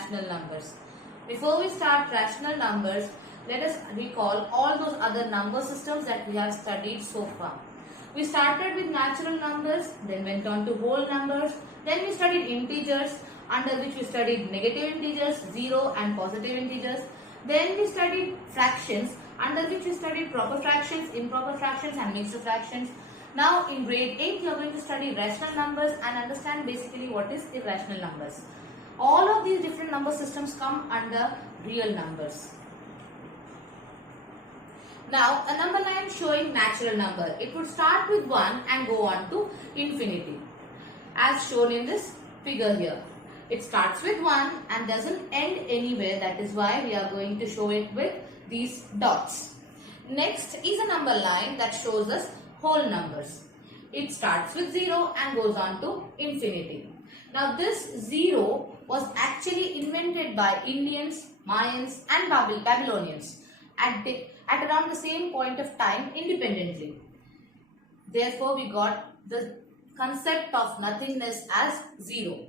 rational numbers. Before we start rational numbers, let us recall all those other number systems that we have studied so far. We started with natural numbers, then went on to whole numbers, then we studied integers, under which we studied negative integers, 0 and positive integers. Then we studied fractions, under which we studied proper fractions, improper fractions and mixed fractions. Now in grade 8 you are going to study rational numbers and understand basically what is irrational numbers. All of these different number systems come under real numbers. Now a number line showing natural number. It would start with 1 and go on to infinity, as shown in this figure here. It starts with 1 and doesn't end anywhere. That is why we are going to show it with these dots. Next is a number line that shows us whole numbers. It starts with 0 and goes on to infinity. Now this 0 was actually invented by Indians, Mayans and Babylonians at around the same point of time independently. Therefore we got the concept of nothingness as 0.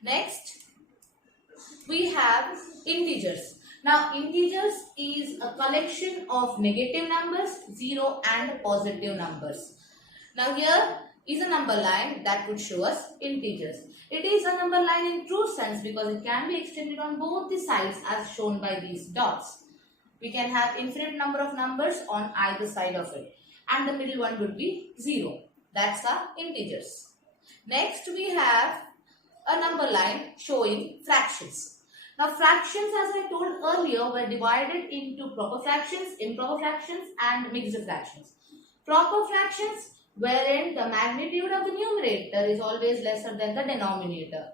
Next we have integers. Now integers is a collection of negative numbers, 0 and positive numbers. Now here is a number line that would show us integers. It is a number line in true sense because it can be extended on both the sides as shown by these dots. We can have infinite number of numbers on either side of it and the middle one would be 0. That's our integers. Next we have a number line showing fractions. Now fractions, as I told earlier, were divided into proper fractions, improper fractions and mixed fractions. Proper fractions wherein the magnitude of the numerator is always lesser than the denominator.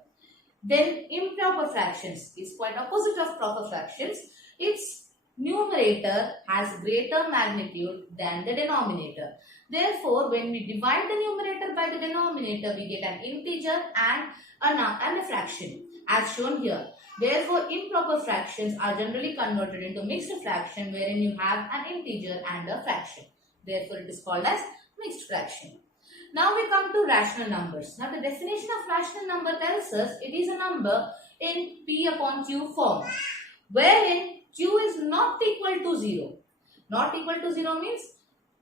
Then improper fractions is quite opposite of proper fractions. Its numerator has greater magnitude than the denominator. Therefore, when we divide the numerator by the denominator, we get an integer and a fraction as shown here. Therefore, improper fractions are generally converted into mixed fraction wherein you have an integer and a fraction. Therefore, it is called as mixed fraction. Now we come to rational numbers. Now the definition of rational number tells us it is a number in P upon Q form wherein Q is not equal to 0. Not equal to 0 means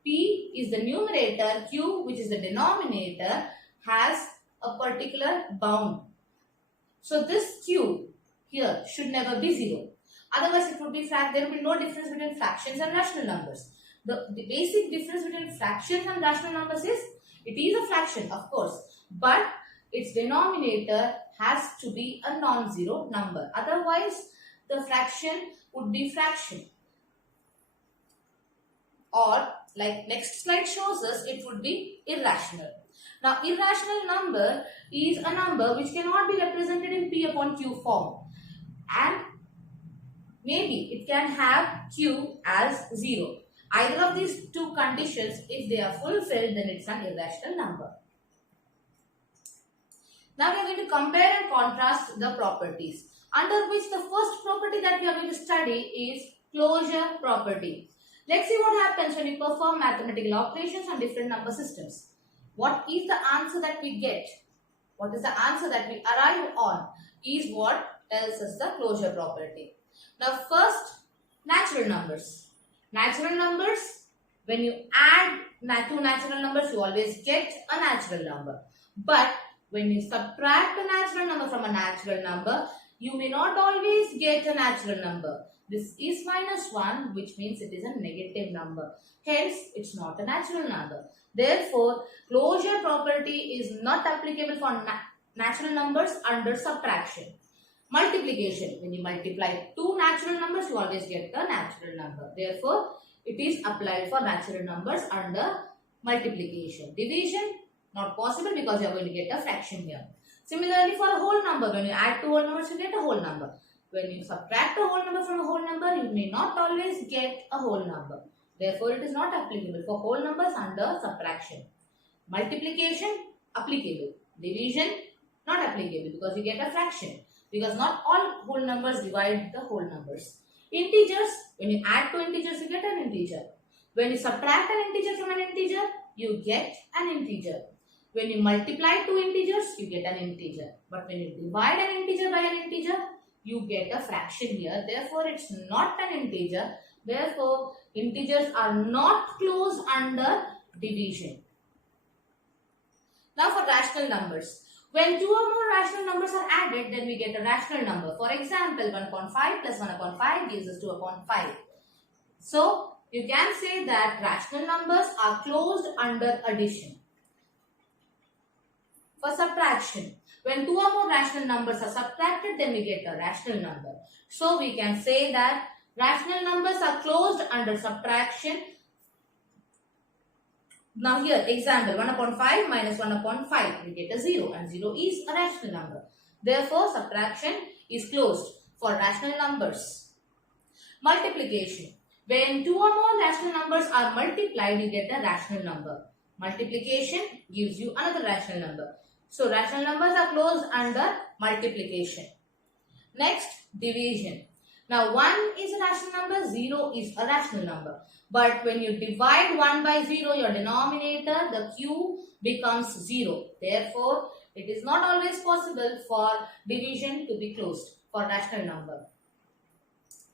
P is the numerator, Q which is the denominator has a particular bound. So this Q here should never be 0. Otherwise it would be there will be no difference between fractions and rational numbers. The basic difference between fractions and rational numbers is it is a fraction of course, but its denominator has to be a non-zero number. Otherwise the fraction would be fraction. Or like next slide shows us, it would be irrational. Now irrational number is a number which cannot be represented in P upon Q form. And maybe it can have Q as 0. Either of these two conditions, if they are fulfilled, then it's an irrational number. Now we are going to compare and contrast the properties, under which the first property that we are going to study is closure property. Let's see what happens when we perform mathematical operations on different number systems. What is the answer that we get? What is the answer that we arrive on is what tells us the closure property. Now first, natural numbers. Natural numbers, when you add two natural numbers, you always get a natural number. But when you subtract a natural number from a natural number, you may not always get a natural number. This is minus 1, which means it is a negative number. Hence, it's not a natural number. Therefore, closure property is not applicable for natural numbers under subtraction. Multiplication, when you multiply two natural numbers, you always get the natural number. Therefore, it is applied for natural numbers under multiplication. Division, not possible because you are going to get a fraction here. Similarly, for a whole number, when you add two whole numbers, you get a whole number. When you subtract a whole number from a whole number, you may not always get a whole number. Therefore, it is not applicable for whole numbers under subtraction. Multiplication, applicable. Division, not applicable because you get a fraction. Because not all whole numbers divide the whole numbers. Integers, when you add two integers, you get an integer. When you subtract an integer from an integer, you get an integer. When you multiply two integers, you get an integer. But when you divide an integer by an integer, you get a fraction here. Therefore, it's not an integer. Therefore, integers are not closed under division. Now for rational numbers. When two or more rational numbers are added, then we get a rational number. For example, 1 upon 5 plus 1 upon 5 gives us 2 upon 5. So, you can say that rational numbers are closed under addition. For subtraction, when two or more rational numbers are subtracted, then we get a rational number. So, we can say that rational numbers are closed under subtraction. Now here, example, 1 upon 5 minus 1 upon 5, we get a 0 and 0 is a rational number. Therefore, subtraction is closed for rational numbers. Multiplication. When two or more rational numbers are multiplied, you get a rational number. Multiplication gives you another rational number. So, rational numbers are closed under multiplication. Next, division. Now, 1 is a rational number, 0 is a rational number. But when you divide 1 by 0, your denominator, the q, becomes 0. Therefore, it is not always possible for division to be closed for rational number.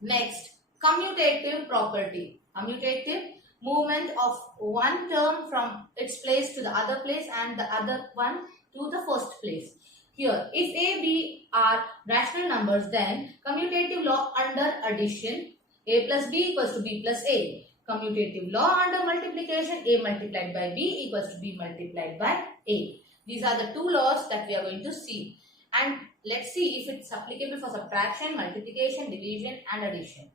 Next, commutative property. Commutative, movement of one term from its place to the other place and the other one to the first place. Here, if a, b are rational numbers, then commutative law under addition, a plus b equals to b plus a. Commutative law under multiplication, a multiplied by b equals to b multiplied by a. These are the two laws that we are going to see. And let's see if it's applicable for subtraction, multiplication, division and addition.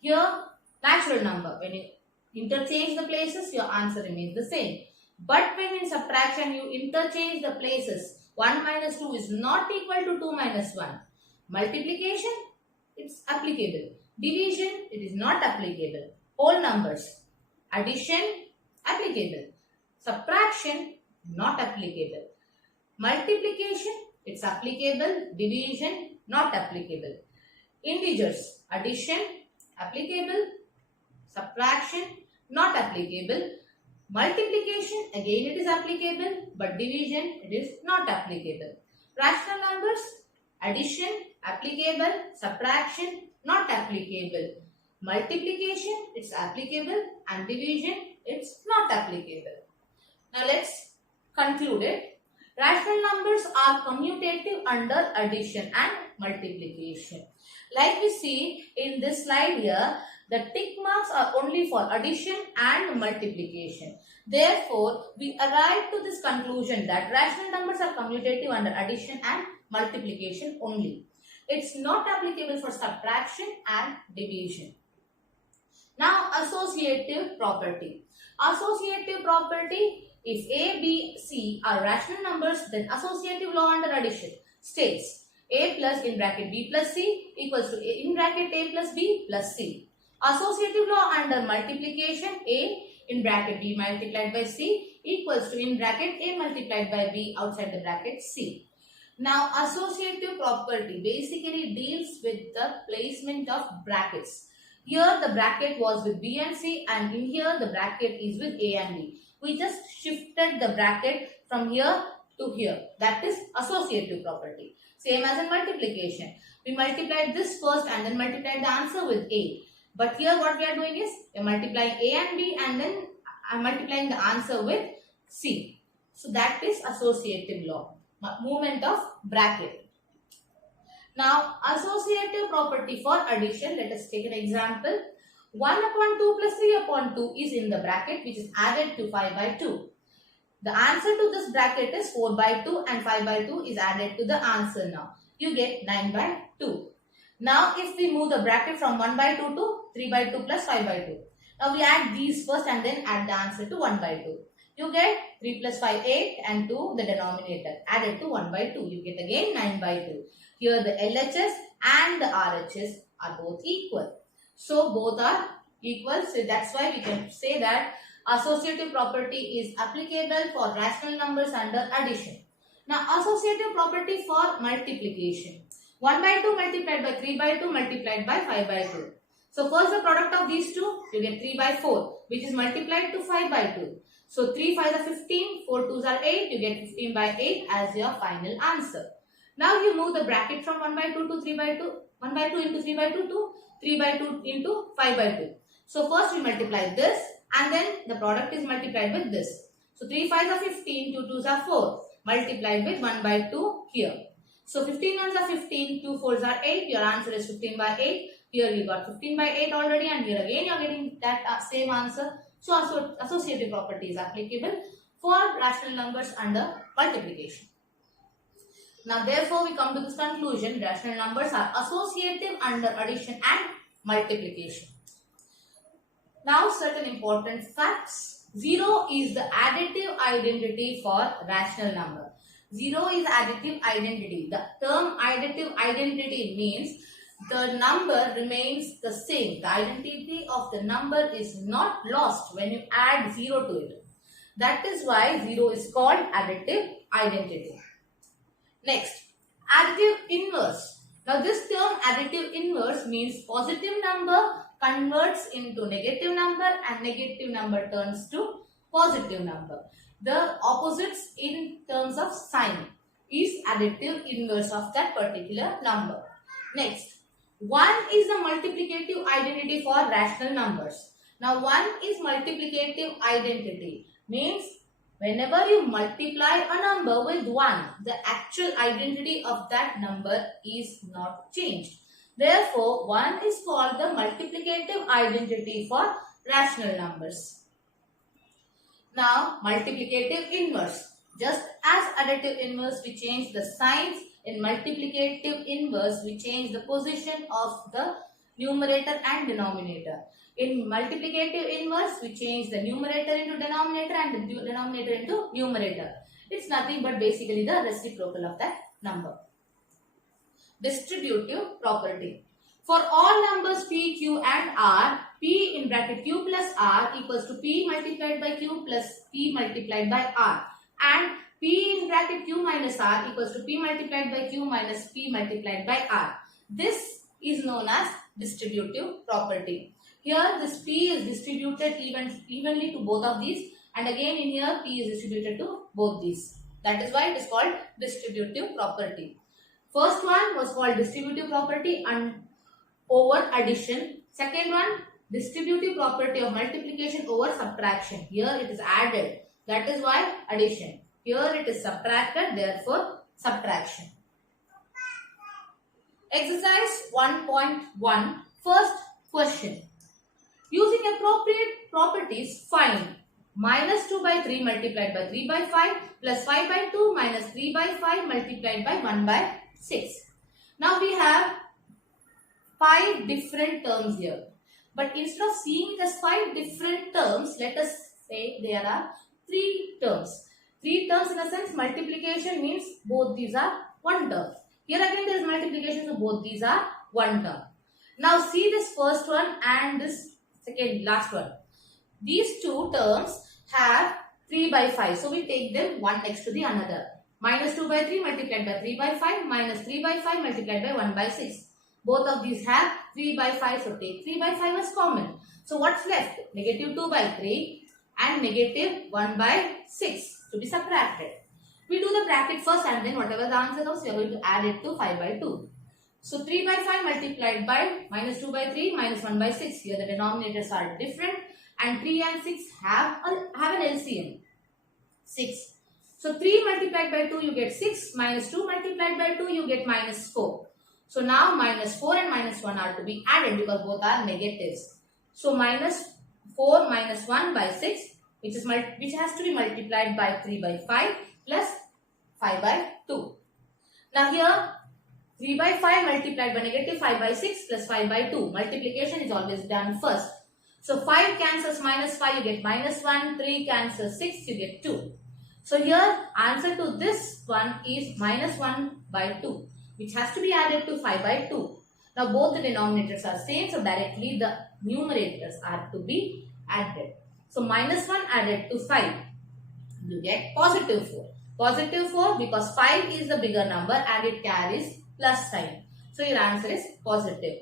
Here, natural number. When you interchange the places, your answer remains the same. But when in subtraction, you interchange the places. 1 minus 2 is not equal to 2 minus 1. Multiplication, it's applicable. Division, it is not applicable. Whole numbers. Addition, applicable. Subtraction, not applicable. Multiplication, it's applicable. Division, not applicable. Integers, addition, applicable. Subtraction, not applicable. Multiplication, again it is applicable, but division, it is not applicable. Rational numbers, addition, applicable, subtraction, not applicable. Multiplication, it's applicable, and division, it's not applicable. Now let's conclude it. Rational numbers are commutative under addition and multiplication. Like we see in this slide here, the tick marks are only for addition and multiplication. Therefore, we arrive to this conclusion that rational numbers are commutative under addition and multiplication only. It's not applicable for subtraction and division. Now, associative property. Associative property, if a, b, c are rational numbers, then associative law under addition states a plus in bracket b plus c equals to a in bracket a plus b plus c. Associative law under multiplication, a in bracket b multiplied by c equals to in bracket a multiplied by b outside the bracket c. Now, associative property basically deals with the placement of brackets. Here the bracket was with b and c, and in here the bracket is with a and b. We just shifted the bracket from here to here. That is associative property. Same as in multiplication. We multiplied this first and then multiplied the answer with a. But here what we are doing is we are multiplying a and b and then I am multiplying the answer with c. So that is associative law. Movement of bracket. Now associative property for addition. Let us take an example. 1 upon 2 plus 3 upon 2 is in the bracket which is added to 5 by 2. The answer to this bracket is 4 by 2 and 5 by 2 is added to the answer now. You get 9 by 2. Now if we move the bracket from 1 by 2 to 3 by 2 plus 5 by 2. Now we add these first and then add the answer to 1 by 2. You get 3 plus 5, 8 and 2 the denominator added to 1 by 2. You get again 9 by 2. Here the LHS and the RHS are both equal. So both are equal. So that's why we can say that associative property is applicable for rational numbers under addition. Now associative property for multiplication. 1 by 2 multiplied by 3 by 2 multiplied by 5 by 2. So first the product of these two, you get 3 by 4, which is multiplied to 5 by 2. So 3 5s are 15, 4 2s are 8, you get 15 by 8 as your final answer. Now you move the bracket from 1 by 2 to 3 by 2, 1 by 2 into 3 by 2 to 3 by 2 into 5 by 2. So first we multiply this and then the product is multiplied with this. So 3 5s are 15, 2 2s are 4, multiplied with 1 by 2 here. So 15 1s are 15, 2 4s are 8, your answer is 15 by 8. Here you got 15 by 8 already, and here again you are getting that same answer. So associative property is applicable for rational numbers under multiplication. Now therefore we come to this conclusion, rational numbers are associative under addition and multiplication. Now certain important facts. 0 is the additive identity for rational number. 0 is additive identity. The term additive identity means the number remains the same. The identity of the number is not lost when you add 0 to it. That is why 0 is called additive identity. Next, additive inverse. Now this term additive inverse means positive number converts into negative number and negative number turns to positive number. The opposites in terms of sign is additive inverse of that particular number. Next, 1 is the multiplicative identity for rational numbers. Now 1 is multiplicative identity, means whenever you multiply a number with 1, the actual identity of that number is not changed. Therefore, 1 is called the multiplicative identity for rational numbers. Now, multiplicative inverse. Just as additive inverse, we change the signs. In multiplicative inverse, we change the position of the numerator and denominator. In multiplicative inverse, we change the numerator into denominator and the denominator into numerator. It's nothing but basically the reciprocal of that number. Distributive property. For all numbers p, q and r, p in bracket q plus r equals to p multiplied by q plus p multiplied by r, and p in bracket q minus r equals to p multiplied by q minus p multiplied by r. This is known as distributive property. Here this p is distributed evenly to both of these, and again in here p is distributed to both these. That is why it is called distributive property. First one was called distributive property and over addition. Second one, distributive property of multiplication over subtraction. Here it is added. That is why addition. Here it is subtracted. Therefore subtraction. Exercise 1.1. First question. Using appropriate properties, find minus 2 by 3 multiplied by 3 by 5 plus 5 by 2 minus 3 by 5 multiplied by 1 by 6. Now we have 5 different terms here. But instead of seeing it as 5 different terms, let us say there are 3 terms. 3 terms in a sense, multiplication means both these are one term. Here again there is multiplication, so both these are one term. Now see this first one and this last one. These 2 terms have 3 by 5. So we take them one next to the another. Minus 2 by 3 multiplied by 3 by 5 minus 3 by 5 multiplied by 1 by 6. Both of these have 3 by 5, so take 3 by 5 as common. So what's left? Negative 2 by 3 and negative 1 by 6 to be subtracted. We do the bracket first and then whatever the answer comes, we are going to add it to 5 by 2. So 3 by 5 multiplied by minus 2 by 3 minus 1 by 6. Here the denominators are different and 3 and 6 have an LCM. 6. So 3 multiplied by 2 you get 6, minus 2 multiplied by 2 you get minus 4. So now minus 4 and minus 1 are to be added because both are negatives. So minus 4 minus 1 by 6 which has to be multiplied by 3 by 5 plus 5 by 2. Now here 3 by 5 multiplied by negative 5 by 6 plus 5 by 2. Multiplication is always done first. So 5 cancels minus 5 you get minus 1, 3 cancels 6 you get 2. So here answer to this one is minus 1 by 2 which has to be added to 5 by 2. Now both the denominators are same, so directly the numerators are to be added. So minus 1 added to 5 you get positive 4. Positive 4 because 5 is the bigger number and it carries plus sign. So your answer is positive.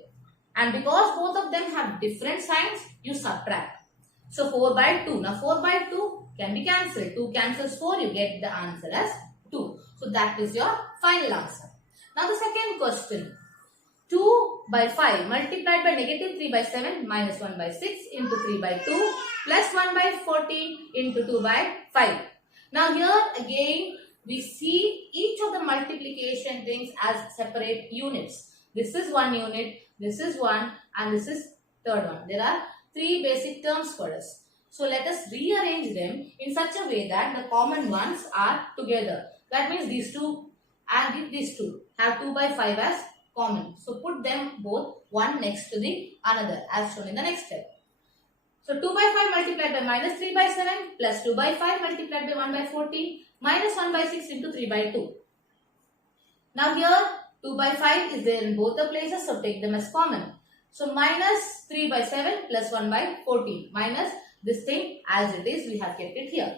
And because both of them have different signs, you subtract. So 4 by 2. Now 4 by 2 can be cancelled. 2 cancels 4, you get the answer as 2. So that is your final answer. Now the second question. 2 by 5 multiplied by negative 3 by 7 minus 1 by 6 into 3 by 2 plus 1 by 14 into 2 by 5. Now here again we see each of the multiplication things as separate units. This is 1 unit, this is 1 and this is third one. There are 3 basic terms for us. So let us rearrange them in such a way that the common ones are together. That means these two and these two have 2 by 5 as common. So put them both one next to the another as shown in the next step. So 2 by 5 multiplied by minus 3 by 7 plus 2 by 5 multiplied by 1 by 14 minus 1 by 6 into 3 by 2. Now here 2 by 5 is there in both the places, so take them as common. So minus 3 by 7 plus 1 by 14 minus this thing as it is, we have kept it here.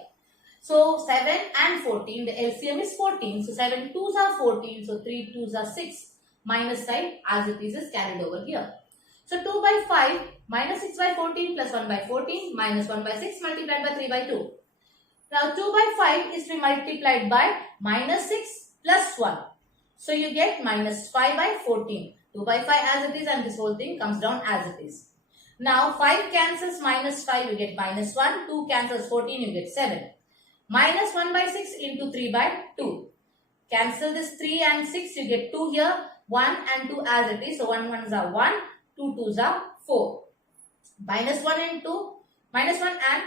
So 7 and 14, the LCM is 14. So 7 2s are 14, so 3 2s are 6. Minus sign as it is carried over here. So 2 by 5 minus 6 by 14 plus 1 by 14 minus 1 by 6 multiplied by 3 by 2. Now 2 by 5 is to be multiplied by minus 6 plus 1. So you get minus 5 by 14. 2 by 5 as it is and this whole thing comes down as it is. Now 5 cancels minus 5, you get minus 1. 2 cancels 14, you get 7. Minus 1 by 6 into 3 by 2. Cancel this 3 and 6, you get 2 here. 1 and 2 as it is. So 1 1s are 1, 2 2s are 4. Minus 1 and 2, minus 1 and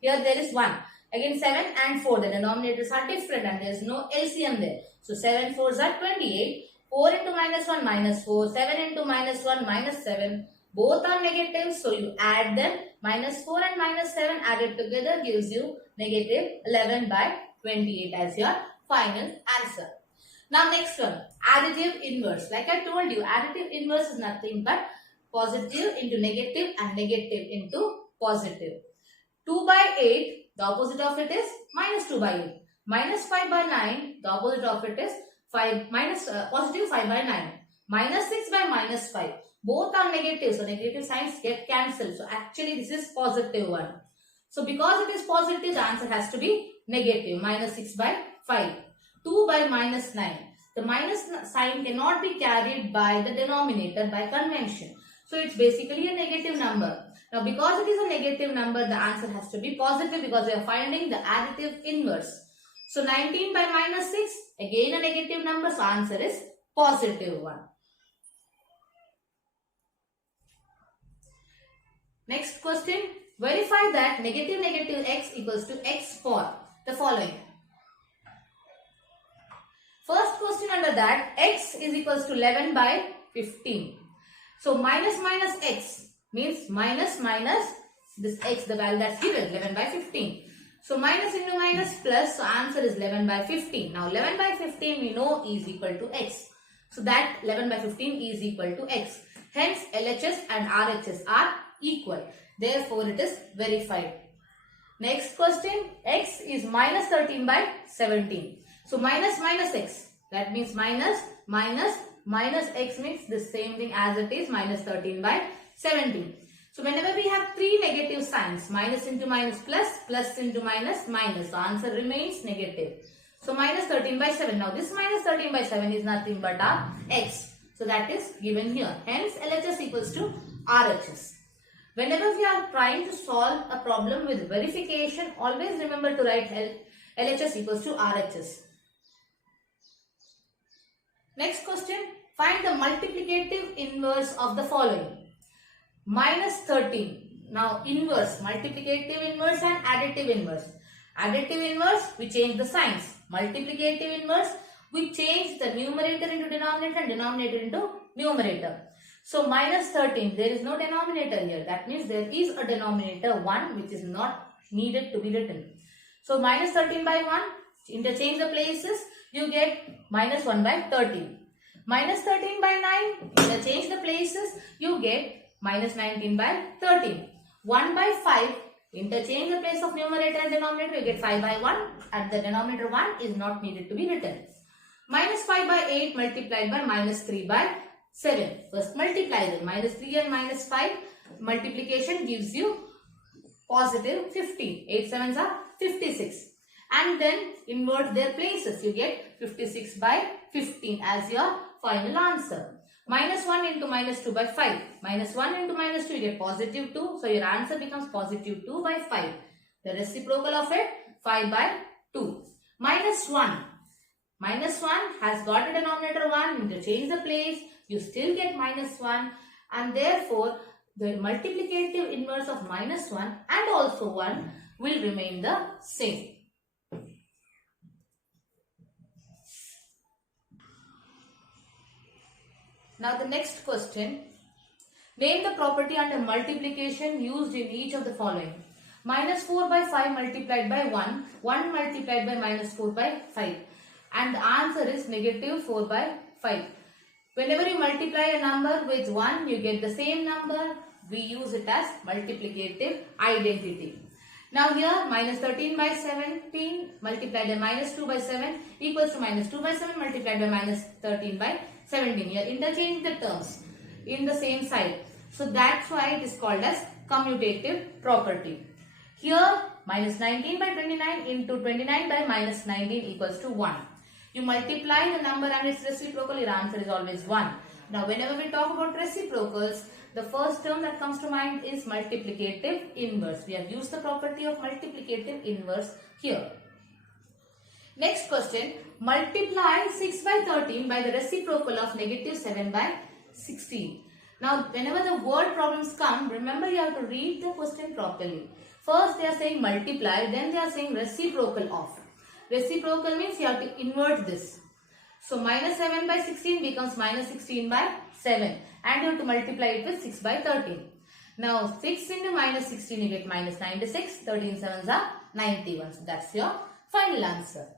here there is 1. Again 7 and 4, the denominators are different and there is no LCM there. So 7 4s are 28. 4 into minus 1 minus 4, 7 into minus 1 minus 7. Both are negative, so you add them. Minus 4 and minus 7 added together gives you negative 11 by 28 as your final answer. Now next one, additive inverse. Like I told you, additive inverse is nothing but positive into negative and negative into positive. 2 by 8, the opposite of it is minus 2 by 8. Minus 5 by 9, the opposite of it is positive 5 by 9. Minus 6 by minus 5. Both are negative, so negative signs get cancelled. So actually this is positive one. So because it is positive, the answer has to be negative, minus 6 by 5. 2 by minus 9. The minus sign cannot be carried by the denominator by convention. So it's basically a negative number. Now because it is a negative number, the answer has to be positive because we are finding the additive inverse. So 19 by minus 6, again a negative number, so answer is positive one. Next question, verify that negative negative x equals to x for the following. First question under that, x is equals to 11 by 15. So minus minus x means minus minus this x, the value that's given, 11 by 15. So minus into minus plus, so answer is 11 by 15. Now 11 by 15 we know is equal to x. So that 11 by 15 is equal to x. Hence LHS and RHS are equal. Therefore it is verified. Next question, x is minus 13 by 17. So minus minus x, that means minus minus minus x means the same thing as it is, minus 13 by 17. So whenever we have three negative signs, minus into minus plus, plus into minus minus, the answer remains negative. So minus 13 by 7. Now this minus 13 by 7 is nothing but our x. So that is given here. Hence LHS equals to RHS. Whenever we are trying to solve a problem with verification, always remember to write LHS equals to RHS. Next question, find the multiplicative inverse of the following. Minus 13. Now inverse, multiplicative inverse and additive inverse. Additive inverse, we change the signs. Multiplicative inverse, we change the numerator into denominator and denominator into numerator. So minus 13, there is no denominator here. That means there is a denominator 1 which is not needed to be written. So minus 13 by 1, interchange the places, you get minus 1 by 13. Minus 13 by 9, interchange the places, you get minus 19 by 13. 1 by 5, interchange the place of numerator and denominator, you get 5 by 1 and the denominator 1 is not needed to be written. Minus 5 by 8 multiplied by minus 3 by 7. First multiply them. Minus 3 and minus 5. Multiplication gives you positive 15. 8 sevens are 56. And then invert their places. You get 56 by 15 as your final answer. Minus 1 into minus 2 by 5. Minus 1 into minus 2, you get positive 2. So your answer becomes positive 2 by 5. The reciprocal of it, 5 by 2. Minus 1. Minus 1 has got a denominator 1. Interchange the place. You still get minus 1. And therefore, the multiplicative inverse of minus 1 and also 1 will remain the same. Now the next question. Name the property under multiplication used in each of the following. Minus 4 by 5 multiplied by 1. 1 multiplied by minus 4 by 5. And the answer is negative 4 by 5. Whenever you multiply a number with 1, you get the same number. We use it as multiplicative identity. Now here minus 13 by 17 multiplied by minus 2 by 7 equals to minus 2 by 7 multiplied by minus 13 by 17. Here interchange the terms in the same side. So that's why it is called as commutative property. Here minus 19 by 29 into 29 by minus 19 equals to 1. You multiply the number and its reciprocal, your answer is always 1. Now whenever we talk about reciprocals, the first term that comes to mind is multiplicative inverse. We have used the property of multiplicative inverse here. Next question, multiply 6 by 13 by the reciprocal of negative 7 by 16. Now whenever the word problems come, remember you have to read the question properly. First they are saying multiply, then they are saying reciprocal of. Reciprocal means you have to invert this. So minus 7 by 16 becomes minus 16 by 7 and you have to multiply it with 6 by 13. Now 6 into minus 16 you get minus 96, 13 sevens are 91. So that's your final answer.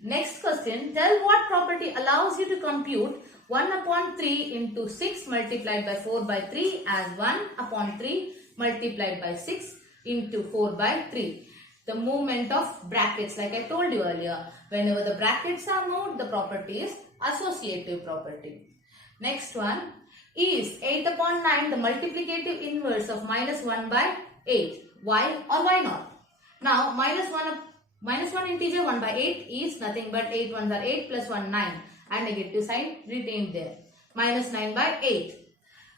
Next question, tell what property allows you to compute 1 upon 3 into 6 multiplied by 4 by 3 as 1 upon 3 multiplied by 6 into 4 by 3. The movement of brackets, like I told you earlier, whenever the brackets are moved, the property is associative property. Next one is 8 upon 9, the multiplicative inverse of minus 1 by 8. Why or why not? Now, minus 1 integer 1 by 8 is nothing but 8 ones are 8 plus 1 9 and negative sign retained there. Minus 9 by 8.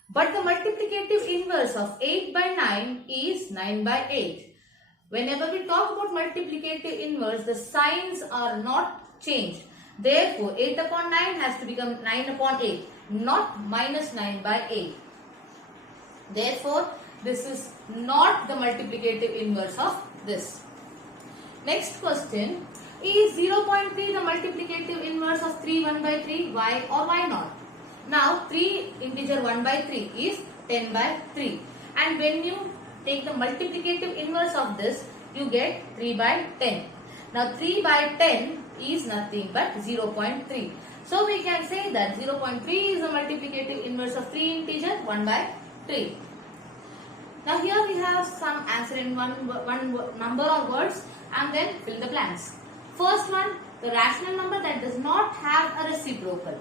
But the multiplicative inverse of 8 by 9 is 9 by 8. Whenever we talk about multiplicative inverse, the signs are not changed. Therefore, 8 upon 9 has to become 9 upon 8, not minus 9 by 8. Therefore, this is not the multiplicative inverse of this. Next question, is 0.3 the multiplicative inverse of 3 1 by 3? Why or why not? Now, 3 integer 1 by 3 is 10 by 3. And when you take the multiplicative inverse of this, you get 3 by 10. Now 3 by 10 is nothing but 0.3. So we can say that 0.3 is the multiplicative inverse of 3 integer 1 by 3. Now here we have some answer in one number or words and then fill the blanks. First one, the rational number that does not have a reciprocal.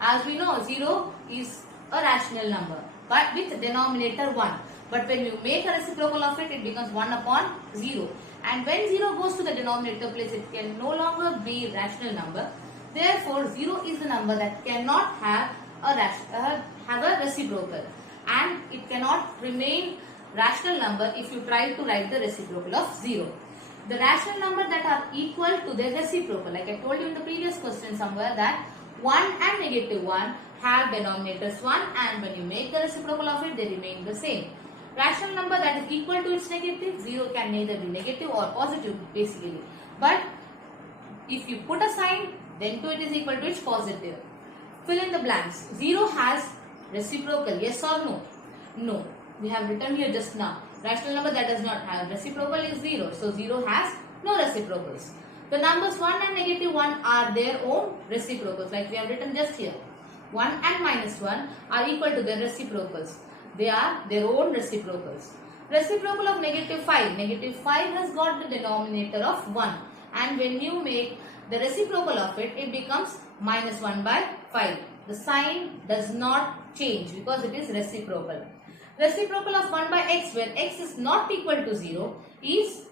As we know, 0 is a rational number but with denominator 1. But when you make a reciprocal of it, it becomes 1 upon 0. And when 0 goes to the denominator place, it can no longer be rational number. Therefore, 0 is the number that cannot have a reciprocal. And it cannot remain rational number if you try to write the reciprocal of 0. The rational number that are equal to their reciprocal, like I told you in the previous question somewhere, that 1 and negative 1 have denominators 1 and when you make the reciprocal of it, they remain the same. Rational number that is equal to its negative, 0 can neither be negative or positive basically. But if you put a sign, then to it is equal to its positive. Fill in the blanks. 0 has reciprocal, yes or no? No. We have written here just now. Rational number that does not have reciprocal is 0. So 0 has no reciprocals. The numbers 1 and negative 1 are their own reciprocals, like we have written just here. 1 and minus 1 are equal to their reciprocals. They are their own reciprocals. Reciprocal of negative 5. Negative 5 has got the denominator of 1. And when you make the reciprocal of it, it becomes minus 1 by 5. the sign does not change because it is reciprocal. Reciprocal of 1 by x when x is not equal to 0 is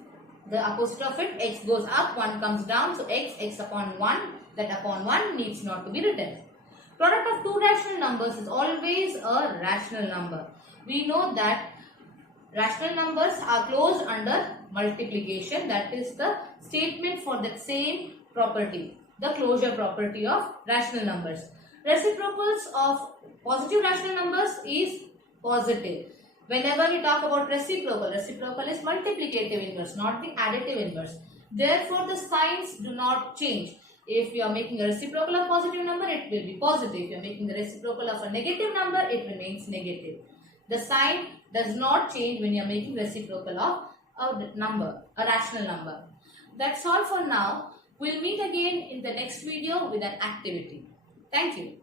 the opposite of it. X goes up, 1 comes down. So x upon 1, that upon 1 needs not to be written. Product of two rational numbers is always a rational number. We know that rational numbers are closed under multiplication. That is the statement for that same property, the closure property of rational numbers. Reciprocals of positive rational numbers is positive. Whenever we talk about reciprocal is multiplicative inverse, not the additive inverse. Therefore, the signs do not change. If you are making a reciprocal of positive number, it will be positive. If you are making the reciprocal of a negative number, it remains negative. The sign does not change when you are making reciprocal of a number, a rational number. That's all for now. We'll meet again in the next video with an activity. Thank you.